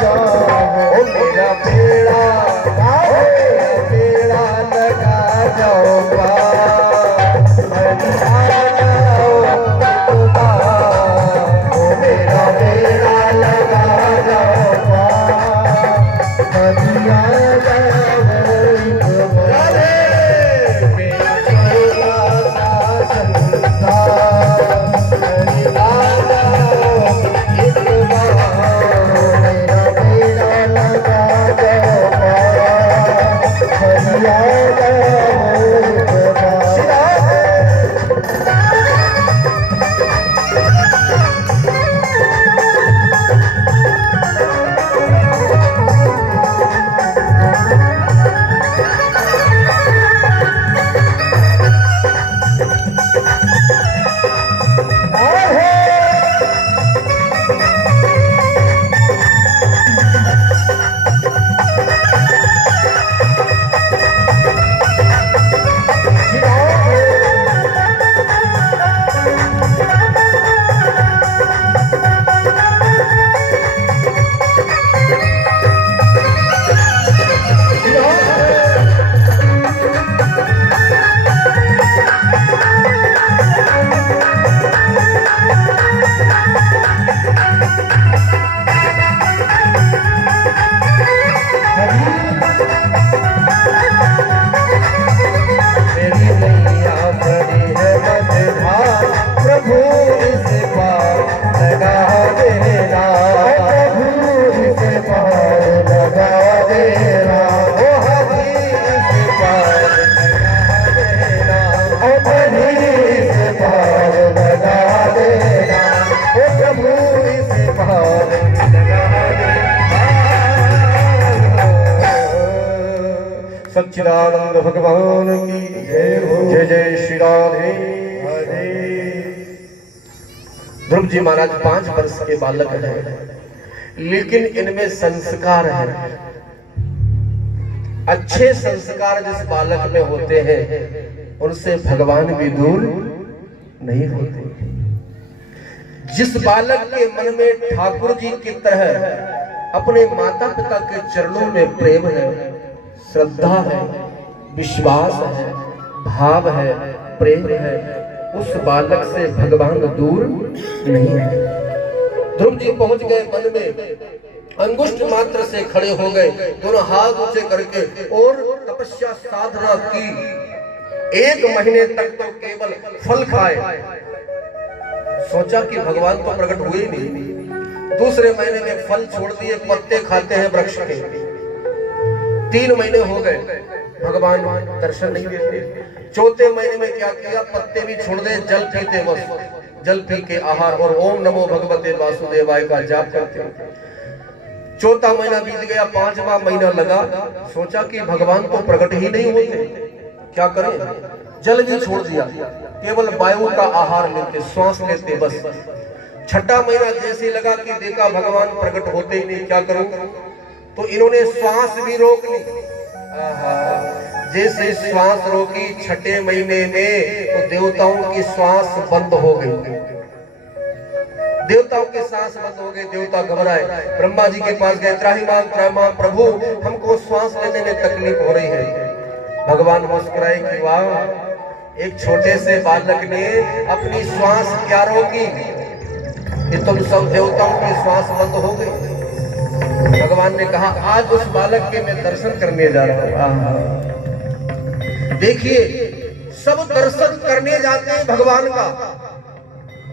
जाओ मेरा बेड़ा लगा जाओ मेरा बेड़ा लगा सच्चिदानंद भगवान की जय जय श्री राधे। ध्रुव जी महाराज 5 वर्ष के बालक हैं, लेकिन इनमें संस्कार है। अच्छे संस्कार जिस बालक में होते हैं उनसे भगवान भी दूर नहीं होते। जिस बालक के मन में ठाकुर जी की तरह अपने माता पिता के चरणों में प्रेम है, श्रद्धा है, विश्वास है, भाव है, प्रेम है, उस बालक से भगवान दूर नहीं है। ध्रुव जी पहुंच गए वन में, अंगुष्ठ मात्र से खड़े हो गए, दोनों हाथ ऊंचे करके और तपस्या साधना की। 1 महीने तक तो केवल फल खाए। सोचा कि भगवान तो प्रकट हुए ही नहीं। दूसरे महीने में फल छोड़ दिए, पत्ते खाते हैं वृक्ष के। 3 महीने हो गए, भगवान दर्शन नहीं देते। चौथे महीने में क्या किया, पत्ते भी छोड़ दे, जल पीते बस। जल पी के आहार और ओम नमो भगवते वासुदेवाय का जाप करते। चौथा महीना बीत गया, 5वां महीना लगा। सोचा कि भगवान तो प्रकट ही नहीं होते, क्या करें। जल भी छोड़ दिया, केवल वायु का आहार लेते, श्वास लेते बस। 6ठा महीना जैसे लगा कि देखा भगवान प्रकट होते ही नहीं, क्या करूं। तो इन्होंने श्वास भी रोक ली। जैसे श्वास रोकी 6ठे महीने में, तो देवताओं की श्वास बंद हो गई। देवताओं की सांस बंद हो गई। देवता घबराए, ब्रह्मा जी के पास गए, त्राहिमाम प्रभु हमको श्वास लेने में तकलीफ हो रही है। भगवान मुस्कुराए कि वाह, एक छोटे से बालक ने अपनी श्वास क्या रोकी कि तुम सब देवताओं की श्वास बंद हो गई। भगवान ने कहा आज उस बालक के मैं दर्शन करने जा रहा हूं। देखिए, सब दर्शन करने जाते हैं भगवान का,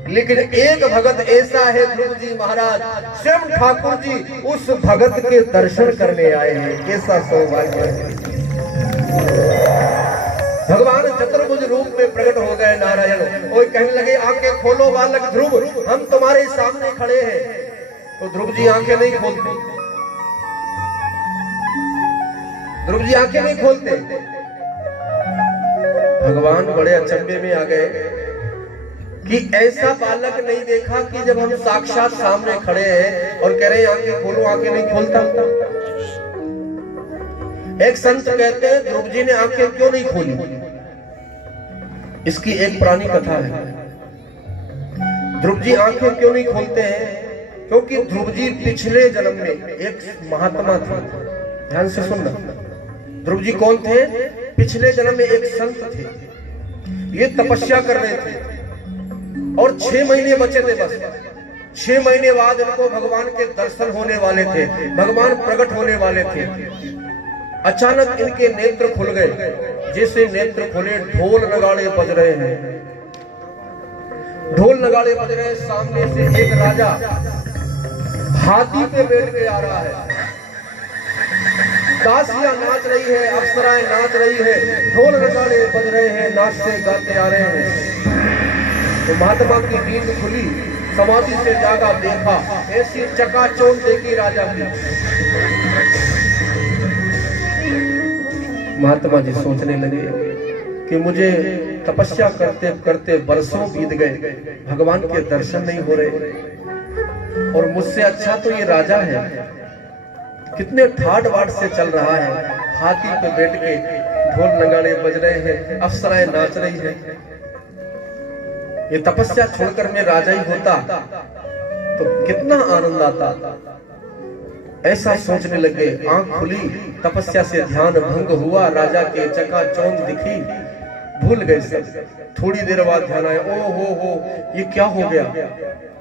लेकिन एक भगत ऐसा है ध्रुव जी महाराज, स्वयं ठाकुर जी उस भगत के दर्शन करने आए हैं। कैसा सौभाग्य है। भगवान चतुर्भुज रूप में प्रकट हो गए नारायण, और कहने लगे आंखें खोलो बालक ध्रुव, हम तुम्हारे सामने खड़े हैं। तो ध्रुव जी आंखें नहीं खोलते। ध्रुव जी आंखें नहीं खोलते। भगवान बड़े अचंभे में आ गए कि ऐसा बालक नहीं देखा कि जब हम साक्षात सामने खड़े हैं और कह रहे हैं आंखें खोलो, आंखें नहीं खोलता। एक संत कहते हैं ध्रुव जी ने आंखें क्यों नहीं खोली। इसकी एक पुरानी कथा है। ध्रुव जी आंखें क्यों नहीं खोलते हैं, क्योंकि ध्रुव जी पिछले जन्म में एक महात्मा थे। ध्यान से सुनना, ध्रुव जी कौन थे? पिछले जन्म में एक संत थे। ये तपस्या कर रहे थे और 6 महीने बचे थे बस। 6 महीने बाद इनको भगवान के दर्शन होने वाले थे, भगवान प्रकट होने वाले थे। अचानक इनके नेत्र खुल गए। जैसे नेत्र खुले, ढोल नगाड़े बज रहे हैं, ढोल नगाड़े बज रहे हैं। सामने से एक राजा हाथी पे बैठ के आ रहा है, दासियां नाच रही है, अप्सराएं नाच रही है, ढोल नगाड़े बज रहे हैं, नाचते गाते आ रहे हैं। तो महात्मा की नींद खुली, समाधि से जागा, देखा ऐसी चकाचौंध देखी राजा की। महात्मा जी सोचने लगे कि मुझे तपस्या करते करते बरसों बीत गए, भगवान के दर्शन नहीं हो रहे, और मुझसे अच्छा तो ये राजा है, कितने ठाट बाट से चल रहा है, हाथी पे बैठ के ढोल नगाड़े बज रहे हैं, अप्सराएं नाच रही है। ये तपस्या छोड़कर मैं राजा ही होता तो कितना आनंद आता। ऐसा सोचने लगे। आंख खुली, तपस्या से ध्यान भंग हुआ, राजा के चकाचौंध दिखी, भूल गए सब। थोड़ी देर बाद ध्यान आया, ओ हो ये क्या हो गया,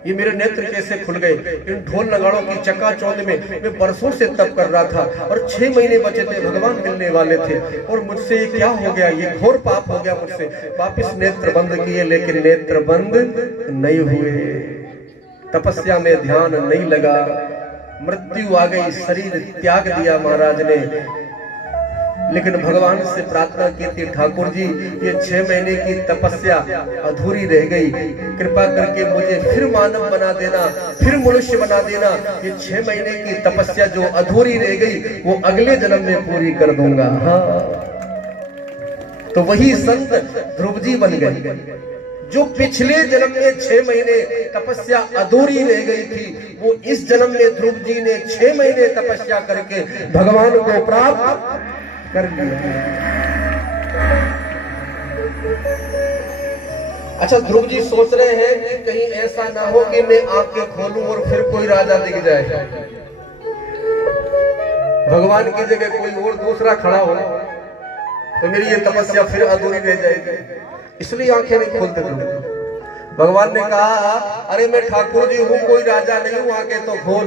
ये मेरे नेत्र कैसे खुल गए? इन ढोल नगाड़ों की चकाचौंध में मैं बरसों से तप कर रहा था और 6 महीने बचे थे, भगवान मिलने वाले थे, और मुझसे ये क्या हो गया? ये घोर पाप हो गया मुझसे। वापिस नेत्र बंद किए, लेकिन नेत्र बंद नहीं हुए, तपस्या में ध्यान नहीं लगा, मृत्यु आ गई, शरीर त्याग दिया महाराज ने। लेकिन भगवान से प्रार्थना की थी, ठाकुर जी ये 6 महीने की तपस्या अधूरी रह गई, कृपा करके मुझे फिर मानव बना देना, फिर मनुष्य बना देना। ये 6 महीने की तपस्या जो अधूरी रह गई वो अगले जन्म में पूरी कर दूंगा। हाँ, तो वही संत ध्रुव जी बन गए, जो पिछले जन्म में 6 महीने तपस्या अधूरी रह गई थी, वो इस जन्म में ध्रुव जी ने 6 महीने तपस्या करके भगवान को प्राप्त कर लिया। अच्छा, ध्रुव जी सोच रहे हैं कि कहीं ऐसा ना हो कि मैं आंखें खोलूं और फिर कोई राजा दिख जाए, भगवान की जगह कोई और दूसरा खड़ा हो, तो मेरी ये तपस्या फिर अधूरी रह जाएगी, इसलिए आंखें नहीं खोलते थे। भगवान ने कहा, अरे मैं ठाकुर जी हूँ, कोई राजा नहीं हूँ, आंखें तो खोल।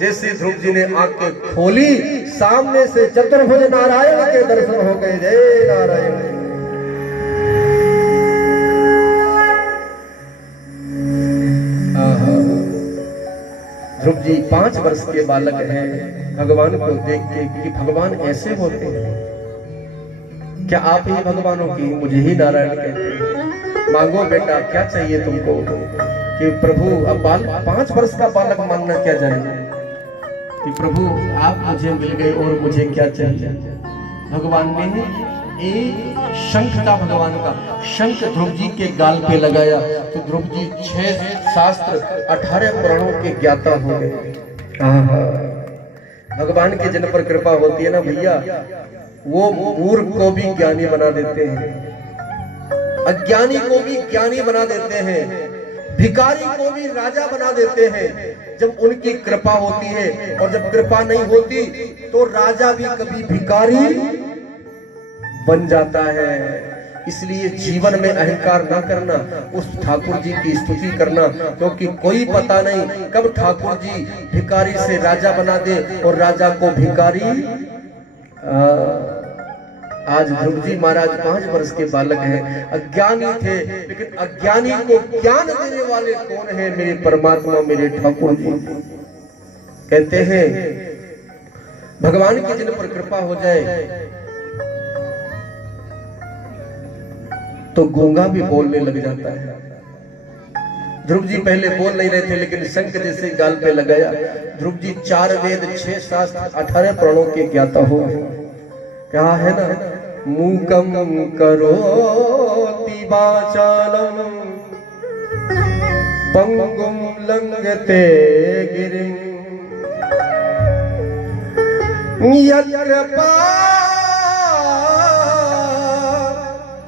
जैसे ध्रुव जी ने आंखें खोली, सामने से चतुर्भुज नारायण के दर्शन हो गए। जय नारायण। ध्रुव जी 5 वर्ष के बालक हैं, भगवान को देख के कि भगवान ऐसे होते हैं क्या? आप ही भगवानों की, मुझे ही नारायण कहते हैं। मांगो बेटा, क्या चाहिए तुमको? कि प्रभु, अब 5 वर्ष का बालक मांगना क्या जाने कि प्रभु आप मुझे मिल गए और मुझे क्या चाहिए? भगवान ने एक शंख था, भगवान का शंख ध्रुव जी के गाल पे लगाया, तो ध्रुव जी 6 शास्त्र 18 पुराणों के ज्ञाता हो गए। भगवान की जिन पर कृपा होती है ना भैया, वो मूर्ख को भी ज्ञानी बना देते हैं, अज्ञानी को भी ज्ञानी बना देते हैं, भिखारी को भी राजा बना देते हैं, जब उनकी कृपा होती है। और जब कृपा नहीं होती तो राजा भी कभी भिखारी बन जाता है। इसलिए जीवन में अहंकार ना करना, उस ठाकुर जी की स्तुति करना, क्योंकि कोई पता नहीं कब ठाकुर जी भिखारी से राजा बना दे और राजा को भिखारी। आज ध्रुव जी महाराज 5 वर्ष के बालक हैं, अज्ञानी थे, लेकिन अज्ञानी को ज्ञान देने वाले कौन है? मेरे परमात्मा, मेरे ठाकुर जी। कहते हैं भगवान की जिन पर कृपा हो जाए तो गूंगा भी बोलने लग जाता है। ध्रुव जी पहले बोल नहीं रहे थे, लेकिन शंख जैसे गाल पे लगाया। ध्रुव जी 4 वेद 6 शास्त्र 18 प्रणों के ज्ञाता हो। क्या है ना, मूकम करोति वाचालम पंगुम लंघते गिरिम यत्र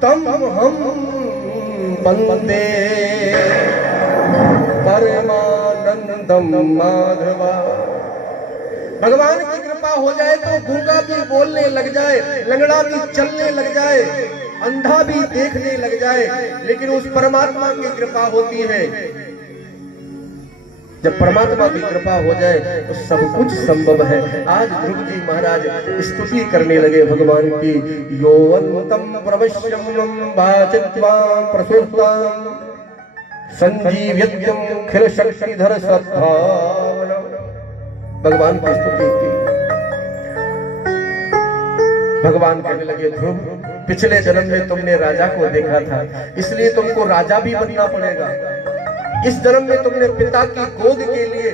तम हम वंदे परमानंद दम माधवा। भगवान की कृपा हो जाए तो गूंगा भी बोलने लग जाए, लंगड़ा भी चलने लग जाए, अंधा भी देखने लग जाए। लेकिन उस परमात्मा की कृपा होती है, जब परमात्मा की कृपा हो जाए तो सब कुछ संभव है। आज ध्रुव जी महाराज स्तुति करने लगे भगवान की। योवंतम प्रवश्यम वाचित्वा प्रसूताम संजीव्यत्यम खिल शक्तिधर सद्भावना। भगवान की स्तुति की। भगवान कहने लगे, ध्रुव पिछले जन्म में तुमने राजा को देखा था, इसलिए तुमको राजा भी बनना पड़ेगा। इस जन्म में तुमने पिता की गोद के लिए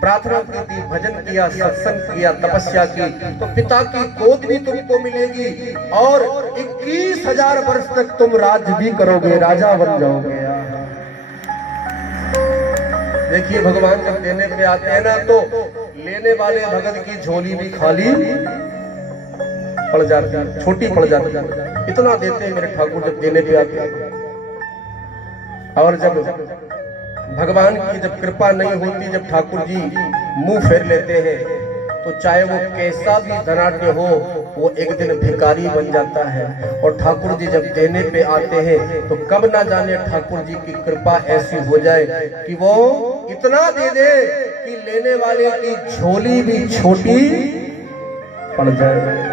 प्रार्थना की थी, भजन किया, सत्संग किया, तपस्या की, तो पिता की गोद भी तुमको मिलेगी और 21,000 वर्ष तक तुम राज्य भी करोगे, राजा बन जाओगे। देखिए भगवान जब देने पे आते हैं ना तो लेने वाले भगत की झोली भी खाली पड़ जाती है, छोटी पड़ जाती है। इतना देते हैं मेरे ठाकुर जब देने पे आते हैं। और जब भगवान की जब कृपा नहीं होती, जब ठाकुर जी मुंह फेर लेते हैं, तो चाहे वो कैसा भी धनाढ्य हो, वो एक दिन भिखारी बन जाता है। और ठाकुर जी जब देने पे आते हैं तो कब ना जाने ठाकुर जी की कृपा ऐसी हो जाए कि वो इतना दे दे कि लेने वाले की झोली भी छोटी पड़ जाए।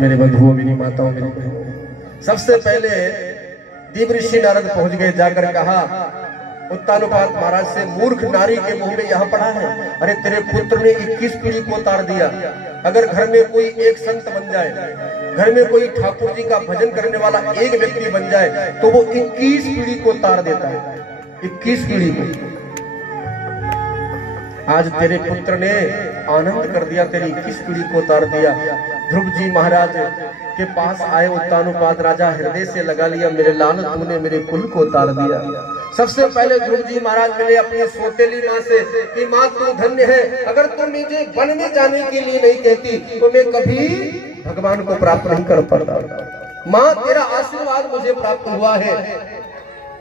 मेरे बंधुओं, मेरी माताओं, मेरी बहनों, सबसे पहले देव ऋषि नारद पहुंच गए, जाकर कहा उत्तानपाद महाराज से, मूर्ख नारी के मुंह में यह पड़ा है, अरे तेरे पुत्र ने 21 पीढ़ी को तार दिया। अगर घर में कोई एक संत बन जाए, घर में कोई ठाकुर जी का भजन करने वाला एक व्यक्ति बन जाए, तो वो 21 पीढ़ी को तार देता है, 21 पीढ़ी को। आज तेरे पुत्र ने आनंद कर दिया, तेरी 21 पीढ़ी को तार दिया। ध्रुव जी महाराज के पास आए उत्तानपाद राजा, हृदय से लगा लिया, मेरे लाल तूने मेरे कुल को तार दिया। सबसे पहले ध्रुव जी महाराज मिले अपनी सौतेली माँ से कि माँ तू धन्य है, अगर तू मुझे वन में जाने के लिए नहीं कहती तो मैं कभी भगवान को प्राप्त नहीं कर पाता। माँ तेरा आशीर्वाद मुझे प्राप्त हुआ है,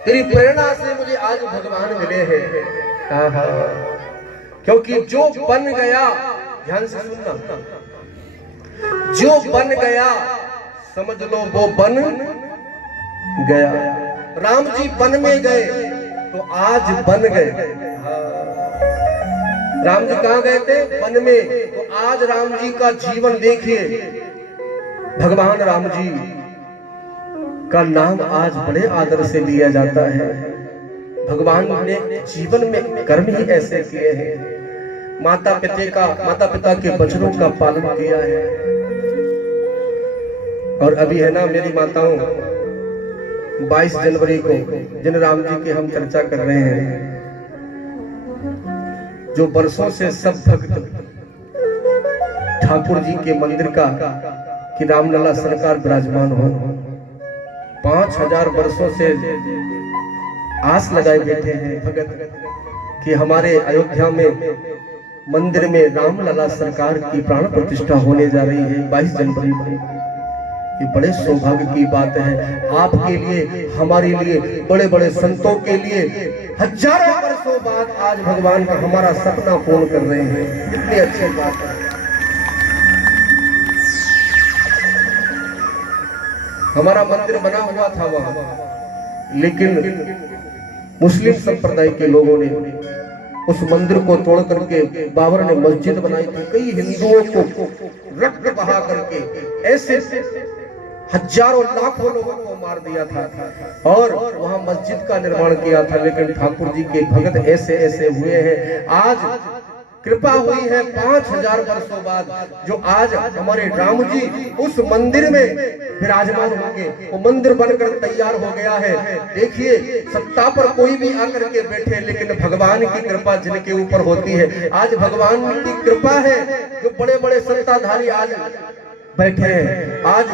तेरी प्रेरणा से मुझे आज भगवान मिले हैं। क्योंकि जो बन गया, ध्यान से सुनना, जो बन गया समझ लो वो बन गया। राम जी वन में गए तो आज बन गए। राम जी कहाँ गए थे? वन में। तो आज राम जी का जीवन देखिए, भगवान राम जी का नाम आज बड़े आदर से लिया जाता है। भगवान ने जीवन में कर्म ही ऐसे किए हैं, माता पिता के वचनों का पालन किया है। और अभी है ना मेरी माताओं, 22 जनवरी को जिन राम जी की हम चर्चा कर रहे हैं, जो वर्षों से सब भक्त ठाकुर जी के मंदिर का कि रामलला सरकार विराजमान हो, 5000 वर्षों से आस लगाए बैठे हैं भगत कि हमारे अयोध्या में मंदिर में रामलला सरकार की प्राण प्रतिष्ठा होने जा रही है 22 जनवरी को। ये बड़े सौभाग्य की बात है आपके लिए, हमारे लिए, बड़े बड़े संतों के लिए। हजारों वर्षों बाद आज भगवान का हमारा सपना पूर्ण कर रहे हैं, कितनी अच्छी बात है। हमारा मंदिर बना हुआ था वहां, लेकिन मुस्लिम संप्रदाय के लोगों ने उस मंदिर को तोड़ करके बाबर ने मस्जिद बनाई थी। कई हिंदुओं को रक्त बहा करके ऐसे हजारों लाखों लोगों को मार दिया था और वहां मस्जिद का निर्माण किया था। लेकिन ठाकुर जी के भगत ऐसे ऐसे हुए हैं, आज कृपा हुई है 5000 वर्षों बाद, जो आज हमारे राम जी उस मंदिर में विराजमान होंगे। वो मंदिर बनकर तैयार हो गया है। देखिए, सत्ता पर कोई भी आकर के बैठे, लेकिन भगवान की कृपा जिनके ऊपर होती है, आज भगवान की कृपा है जो बड़े बड़े सत्ताधारी आज बैठे हैं। आज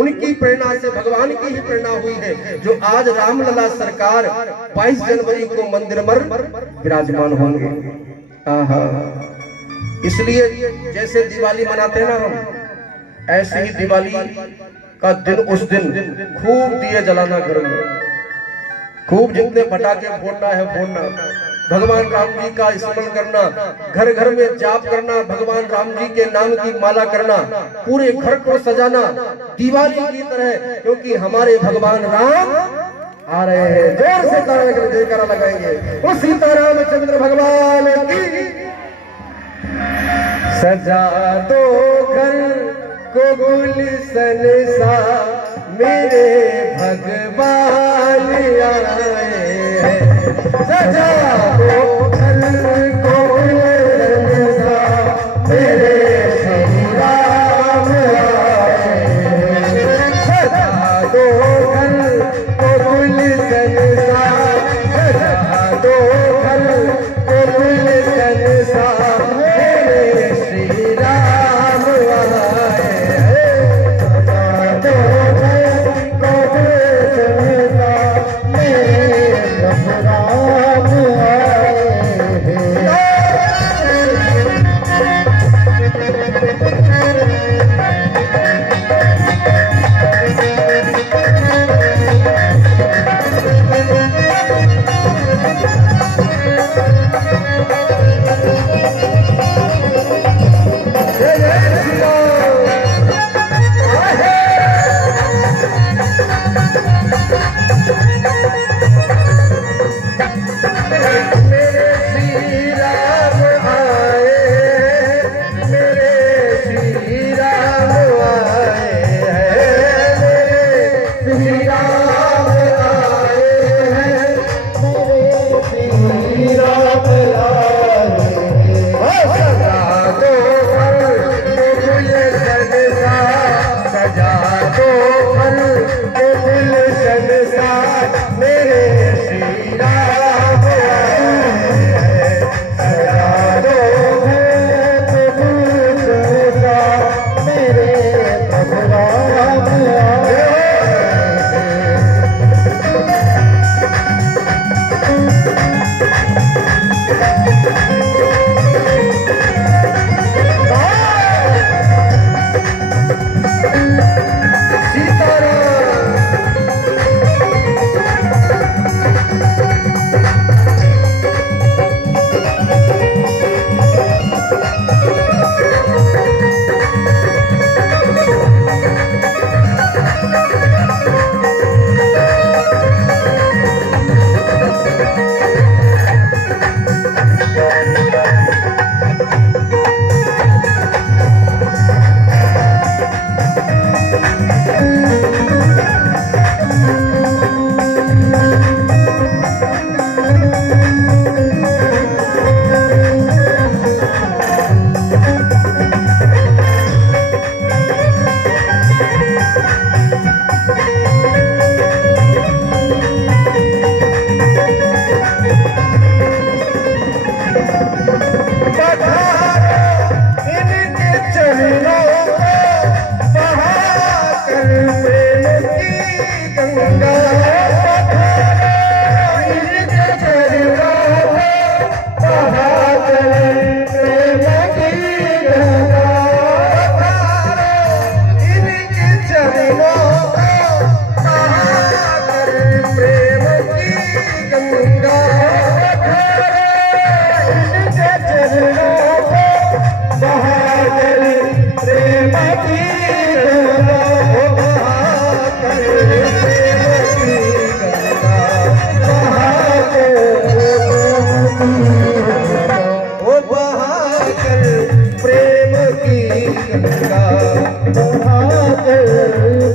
उनकी प्रेरणा से, भगवान की ही प्रेरणा हुई है जो आज रामलला सरकार 22 जनवरी को मंदिर में विराजमान होंगे। इसलिए जैसे दिवाली मनाते हैं ना हम, ऐसे ही दिवाली का दिन उस दिन खूब दिए जलाना घर में, खूब जितने पटाखे फोड़ना है फोड़ना, भगवान राम जी का स्मरण करना, घर घर में जाप करना, भगवान राम जी के नाम की माला करना, पूरे घर को सजाना दिवाली की तरह, क्योंकि हमारे भगवान राम आ रहे हैं। जोर से जयकारा लगाएंगे, वो सीतारामचंद्र भगवान की। सजा दो घर को गुलशन सा, मेरे भगवान आए हैं। सजा दो घर को गुलशन सा, मेरे श्री राम आए हैं। सजा दो घर को गुलशन सा, सजा दो घर को गुलशन सा, मेरे श्री राम आए हैं। सजा दो घर को गुलशन सा, मेरे प्रभु राम आए हैं। जय जय श्री राम। मेरे श्री राम आए, मेरे श्री राम आए हैं, मेरे श्री राम आए हैं, मेरे श्री राम आए हैं। सजा दो घर को गुलशन सा, सजा दो घर को गुलशन सा, मेरे श्री राम आए हैं। सजा दो घर को गुलशन सा, मेरे प्रभु राम आए हैं। सीताराम।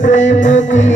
प्रेम की